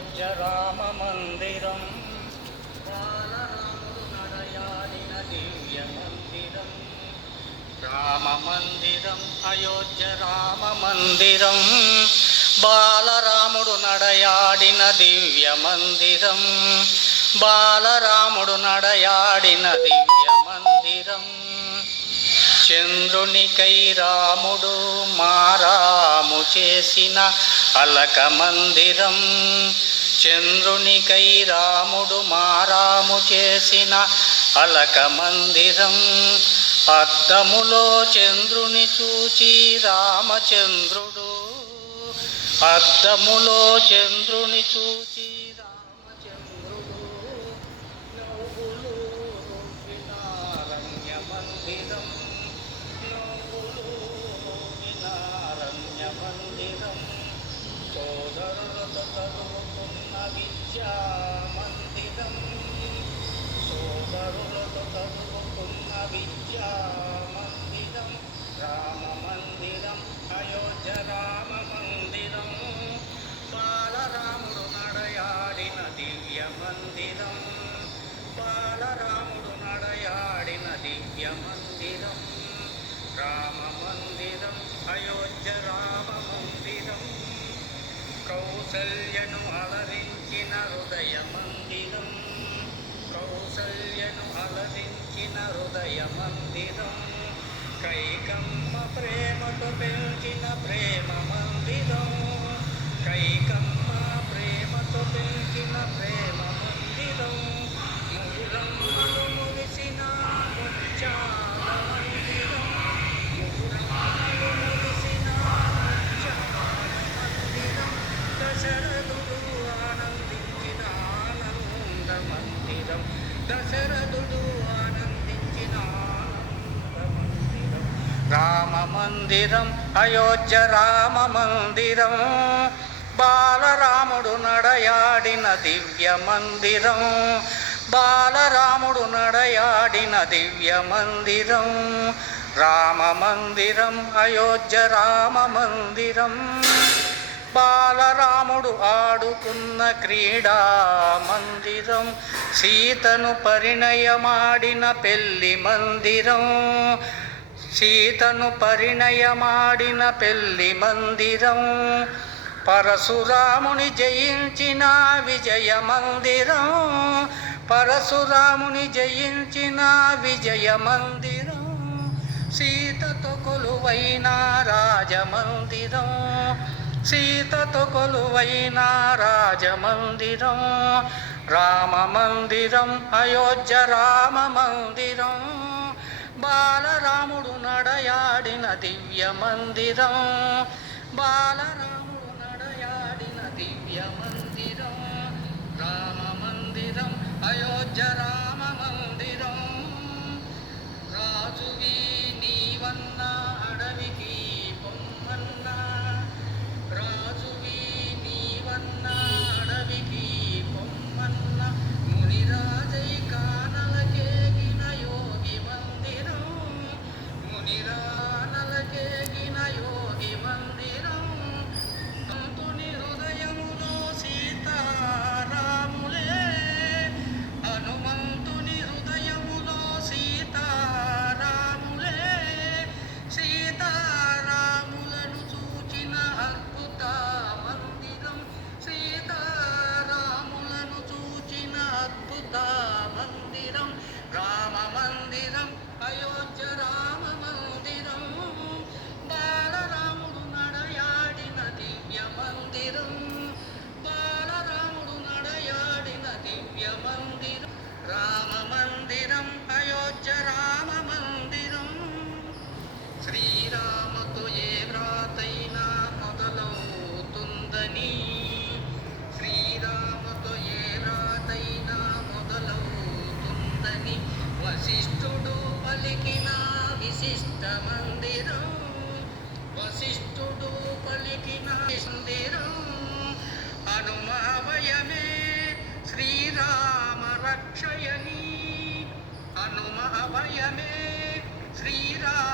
అయోధ్య రామ మందిరం బాలరాముడు నడయాడిన దివ్య మందిరం రామ మందిరం అయోధ్య రామ మందిరం బాలరాముడు నడయాడిన దివ్య మందిరం బాలరాముడు నడయాడిన దివ్య మందిరం చంద్రునికై రాముడు మారాము చేసిన అలక మందిరం చంద్రునికై రాముడు మారాము చేసిన అలక మందిరం అద్దములో చంద్రుని చూచి రామచంద్రుడు అద్దములో చంద్రుని చూచి రామచంద్రుడు నవ్వులు వినారణ్య మందిరం నవ్వులు వినారణ్య మందిరం సోదరులతో చదువుకున్న విద్యా మందిరం సోదరులతో చదువుకున్న విద్యా మందిరం రామ మందిరం అయోధ్య రామ మందిరం బాలరాముడు నడయాడిన దివ్య మందిరం బాలరాముడు నడయాడిన దివ్య మందిరం రామ మందిరం అయోధ్య రామ మందిరం కౌసల్యను అలరించిన హృదయ మందిరం కౌసల్యను అలరించిన హృదయ మందిరం కైకమ్మ ప్రేమతో పెంచిన ప్రేమ మందిరం కైకమ్మ ప్రేమతో పెంచిన ప్రేమ మందిరం ముగురమ్మలు ముగిసిన ముత్యాల మందిరం ముగురమ్మలు ముగిసిన ముత్యాల మందిరం దశరథుడు ఆనందించిన ఆనంద మందిరం దశరథుడు ఆనందించిన రామ మందిరం అయోధ్య రామ మందిరం బాలరాముడు నడయాడిన దివ్య మందిరం బాలరాముడు నడయాడిన దివ్య మందిరం రామ మందిరం అయోధ్య రామ మందిరం బాలరాముడు ఆడుకున్న క్రీడా మందిరం సీతను పరిణయమాడిన పెళ్లి మందిరం సీతను పరిణయమాడిన పెళ్లి మందిరం పరశురాముని జయించిన విజయ మందిరం పరశురాముని జయించిన విజయ మందిరం సీతతో కొలువైన రాజమందిరం సీతతో కొలువైన రాజమందిరం రామ మందిరం అయోధ్య రామ మందిరం బాలరాముడు నడయాడిన దివ్య మందిరం బాలరాముడు నడయాడిన దివ్య మందిరం రామ మందిరం అయోధ్య రామ మందిరం రాజువి నీవన్న అడవికి పొమ్మన్న రాజువి నీవన్న అడవికి పొమ్మన్న మునిరాజై కానలకేగిన యోగి మందిరం మునిరానలకేగిన యోగి మందిరం కంతుని హృదయములో సీతారాములే హనుమంతుని హృదయములో సీతారాములే సీతారాములను చూచిన అద్భుత మందిరం సీతారాములను చూచిన అద్భుత మందిరం రామ మందిరం అయోధ్య రామ మందిరం బాలరాముడు నడయాడిన దివ్య మందిరం బాలరాముడు నడయాడిన దివ్య మందిరం రామ మందిరం అయోధ్య రామ మందిరం శ్రీరామతో ఏ వ్రాతైనా మొదలవుతుందని శ్రీరామతో ఏ వ్రాతైనా మొదలవుతుందని వశిష్ఠుడు పలికిన విశిష్ట మందిరం వశిష్ఠుడు పలికిన మందిరం హనుమాభయమే శ్రీరామ రక్షయని హనుమాభయమే శ్రీరామ